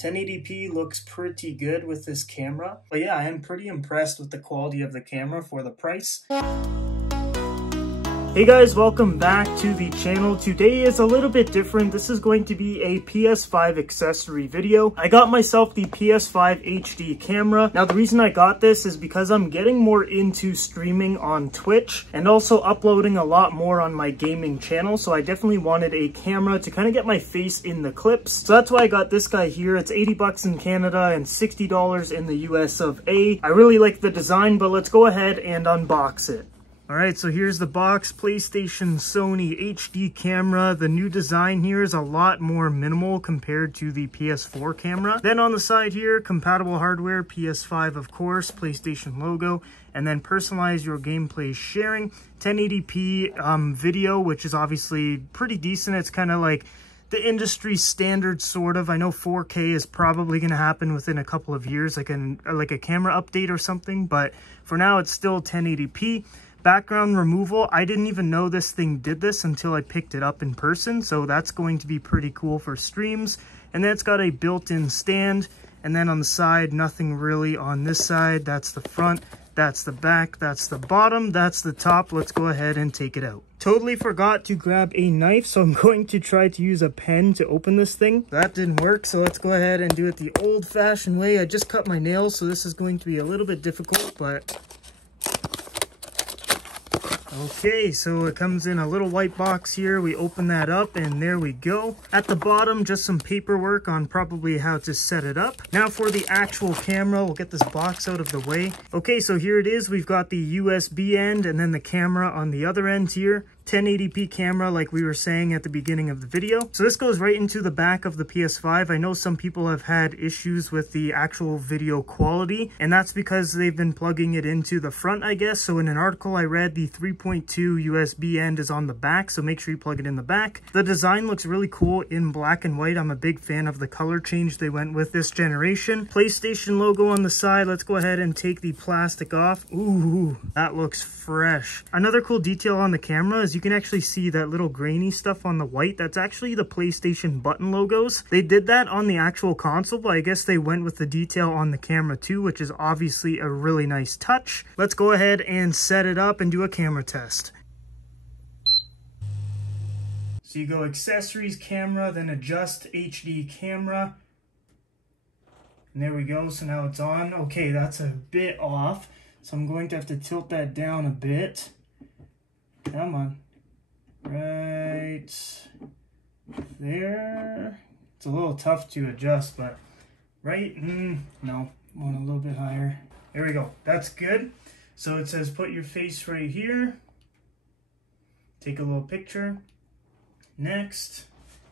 1080p looks pretty good with this camera. But yeah, I am pretty impressed with the quality of the camera for the price. Hey guys, welcome back to the channel. Today is a little bit different. This is going to be a PS5 accessory video. I got myself the PS5 HD camera. Now the reason I got this is because I'm getting more into streaming on Twitch and also uploading a lot more on my gaming channel. So I definitely wanted a camera to kind of get my face in the clips. So that's why I got this guy here. It's 80 bucks in Canada and $60 in the US of A. I really like the design, but let's go ahead and unbox it. Alright, so here's the box. PlayStation Sony HD camera. The new design here is a lot more minimal compared to the PS4 camera. Then on the side here, compatible hardware, PS5 of course, PlayStation logo, and then personalize your gameplay sharing. 1080p video, which is obviously pretty decent. It's kind of like the industry standard, sort of. I know 4K is probably going to happen within a couple of years, like a camera update or something, but for now it's still 1080p. Background removal, I didn't even know this thing did this until I picked it up in person, so that's going to be pretty cool for streams. And then it's got a built-in stand, and then on the side, nothing really on this side. That's the front, that's the back, that's the bottom, that's the top. Let's go ahead and take it out. Totally forgot to grab a knife, so I'm going to try to use a pen to open this thing. That didn't work, so let's go ahead and do it the old-fashioned way. I just cut my nails, so this is going to be a little bit difficult, but okay, so it comes in a little white box here. We open that up and there we go. At the bottom, just some paperwork on probably how to set it up. Now for the actual camera, we'll get this box out of the way. Okay, so here it is. We've got the USB end and then the camera on the other end here. 1080p camera, like we were saying at the beginning of the video. So this goes right into the back of the PS5. I know some people have had issues with the actual video quality, and that's because they've been plugging it into the front, I guess. So in an article I read, the 3.2 USB end is on the back, so make sure you plug it in the back. The design looks really cool in black and white. I'm a big fan of the color change they went with this generation. PlayStation logo on the side. Let's go ahead and take the plastic off. Ooh, that looks fresh. Another cool detail on the camera is you can actually see that little grainy stuff on the white. That's actually the PlayStation button logos. They did that on the actual console, but I guess they went with the detail on the camera too, which is obviously a really nice touch. Let's go ahead and set it up and do a camera test. So you go accessories, camera, then adjust HD camera. And there we go. So now it's on. Okay, that's a bit off. So I'm going to have to tilt that down a bit. Come on. Right there. It's a little tough to adjust, but right, no, want a little bit higher. There we go. That's good. So it says put your face right here. Take a little picture. Next,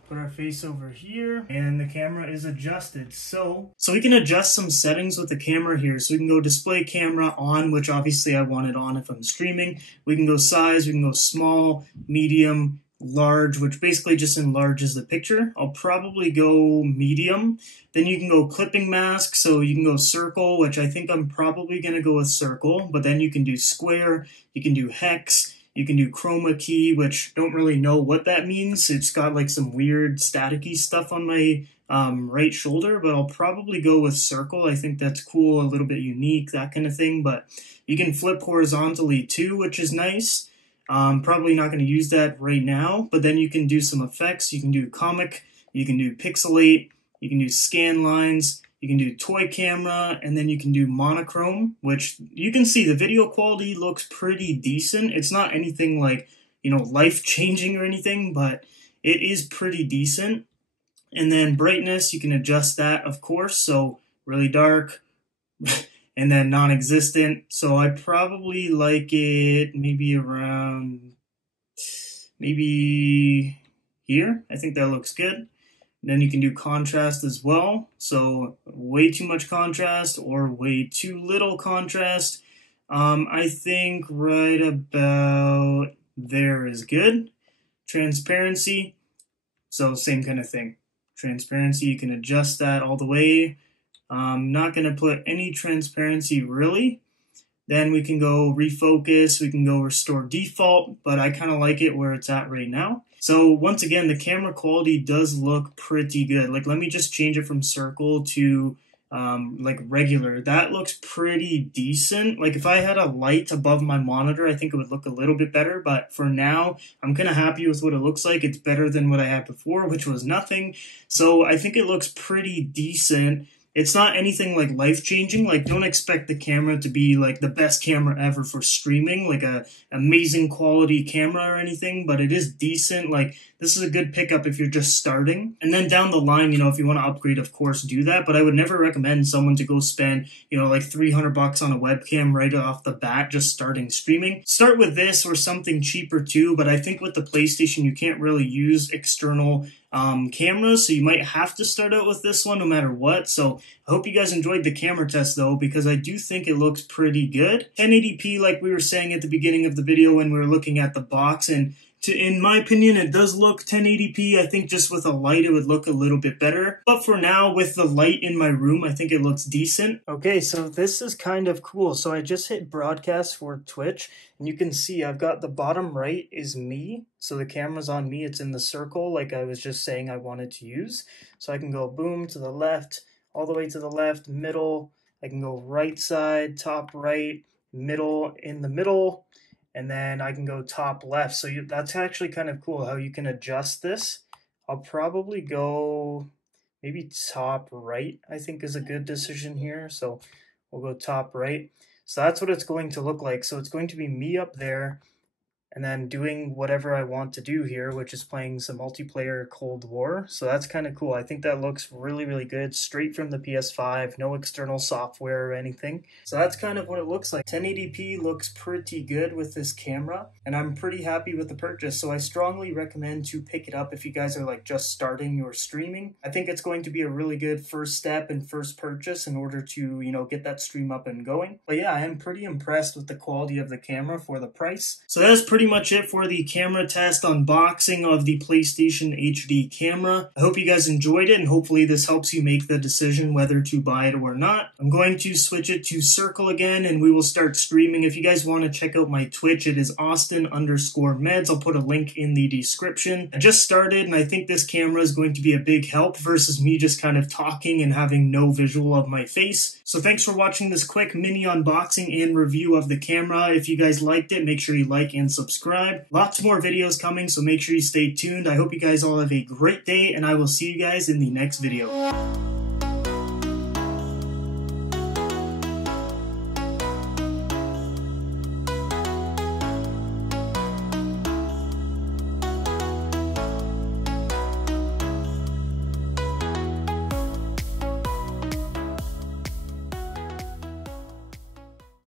put our face over here, and the camera is adjusted. So we can adjust some settings with the camera here. So we can go display camera on, which obviously I want it on if I'm streaming. We can go size, we can go small, medium, large, which basically just enlarges the picture. I'll probably go medium. Then you can go clipping mask, so you can go circle, which I think I'm probably gonna go with circle, but then you can do square, you can do hex, you can do chroma key, which don't really know what that means. It's got like some weird staticky stuff on my right shoulder, but I'll probably go with circle. I think that's cool, a little bit unique, that kind of thing. But you can flip horizontally too, which is nice. Probably not going to use that right now, but then you can do some effects. You can do comic, you can do pixelate, you can do scan lines, you can do toy camera, and then you can do monochrome, which you can see the video quality looks pretty decent. It's not anything like, you know, life-changing or anything, but it is pretty decent. And then brightness, you can adjust that, of course, so really dark, and then non-existent. So I probably like it maybe around, maybe here. I think that looks good. Then you can do contrast as well. So way too much contrast or way too little contrast. I think right about there is good. Transparency. So same kind of thing. Transparency, you can adjust that all the way. I'm not going to put any transparency really. Then we can go refocus, we can go restore default, but I kind of like it where it's at right now. So once again, the camera quality does look pretty good. Like, let me just change it from circle to like regular. That looks pretty decent. Like, if I had a light above my monitor, I think it would look a little bit better, but for now I'm kind of happy with what it looks like. It's better than what I had before, which was nothing. So I think it looks pretty decent. It's not anything like life-changing. Like, don't expect the camera to be like the best camera ever for streaming, like a amazing quality camera or anything, but it is decent. Like, this is a good pickup if you're just starting. And then down the line, you know, if you want to upgrade, of course, do that. But I would never recommend someone to go spend, you know, like $300 on a webcam right off the bat just starting streaming. Start with this or something cheaper too. But I think with the PlayStation, you can't really use external cameras, so you might have to start out with this one no matter what. So I hope you guys enjoyed the camera test though, because I do think it looks pretty good. 1080p, like we were saying at the beginning of the video when we were looking at the box, and in my opinion, it does look 1080p. I think just with a light, it would look a little bit better. But for now, with the light in my room, I think it looks decent. Okay, so this is kind of cool. So I just hit broadcast for Twitch, and you can see I've got the bottom right is me. So the camera's on me. It's in the circle like I was just saying I wanted to use. So I can go boom to the left, all the way to the left, middle. I can go right side, top right, middle, in the middle. And then I can go top left. So that's actually kind of cool how you can adjust this. I'll probably go maybe top right, I think is a good decision here. So we'll go top right. So that's what it's going to look like. So it's going to be me up there, and then doing whatever I want to do here, which is playing some multiplayer Cold War. So that's kind of cool. I think that looks really, really good. Straight from the PS5, no external software or anything. So that's kind of what it looks like. 1080p looks pretty good with this camera, and I'm pretty happy with the purchase. So I strongly recommend to pick it up if you guys are like just starting your streaming. I think it's going to be a really good first step and first purchase in order to, you know, get that stream up and going. But yeah, I am pretty impressed with the quality of the camera for the price. So that's pretty much it for the camera test unboxing of the PlayStation HD camera. I hope you guys enjoyed it, and hopefully this helps you make the decision whether to buy it or not. I'm going to switch it to circle again, and we will start streaming. If you guys want to check out my Twitch, it is Austin_meds. I'll put a link in the description. I just started, and I think this camera is going to be a big help versus me just kind of talking and having no visual of my face. So thanks for watching this quick mini unboxing and review of the camera. If you guys liked it, make sure you like and subscribe. Lots more videos coming, so make sure you stay tuned. I hope you guys all have a great day, and I will see you guys in the next video.